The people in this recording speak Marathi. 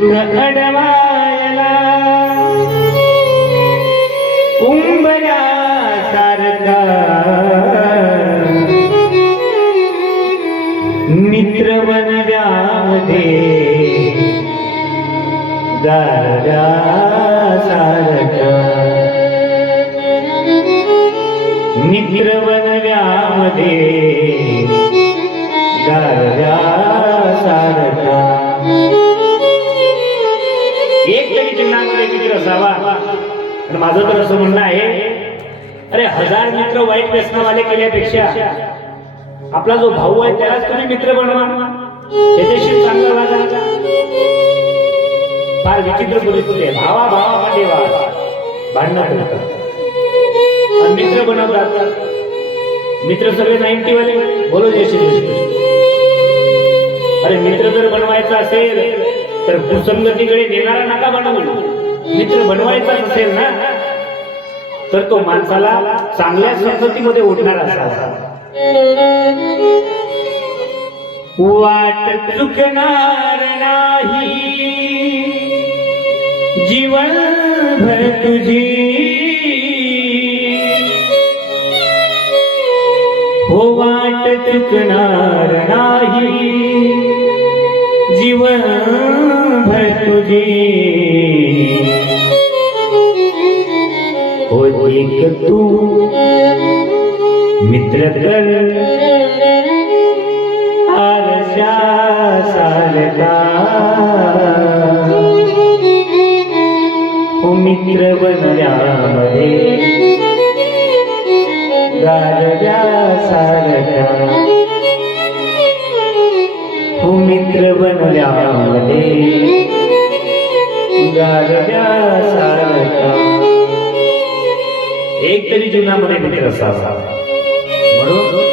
दुःख घडवायला कुंभला सारखा मित्र बनव्यामध्ये दादा सारखा मित्र बनव्यामध्ये दादा एकही तरी जीवनामध्ये मित्र असावा आणि माझं तर असं म्हणणं आहे अरे हजार मित्र वाईट व्यसनावाले केल्यापेक्षा आपला जो भाऊ आहे त्यालाच तुम्ही मित्र बनवा. त्याच्याशी चांगला वागा. फार विचित्र परिस्थिती आहे. भावा भावा मध्ये वा भांडणं करतात. मित्र बनवतात. मित्र सगळे नाईन्टी वाले बोलो जय श्री कृष्ण अरे मित्र जर बनवायचा असेल तर कुसंगतीकडे नेणारा नका बनवू मित्र बनवायचाच असेल ना तर तो माणसाला चांगल्या संगतीमध्ये उठणार असावा वाट चुकणार नाही. जीवन भर तुझी. हो वाट चुकणार नाही. भर तुझी एक तू मित्र कर। आरशा सारखा हो मित्र बनल्यामध्ये गारव्या सारखा मित्र बनल्यामध्ये गारव्या सारखा. एक तरी जीवनामध्ये मित्र असावा. म्हणून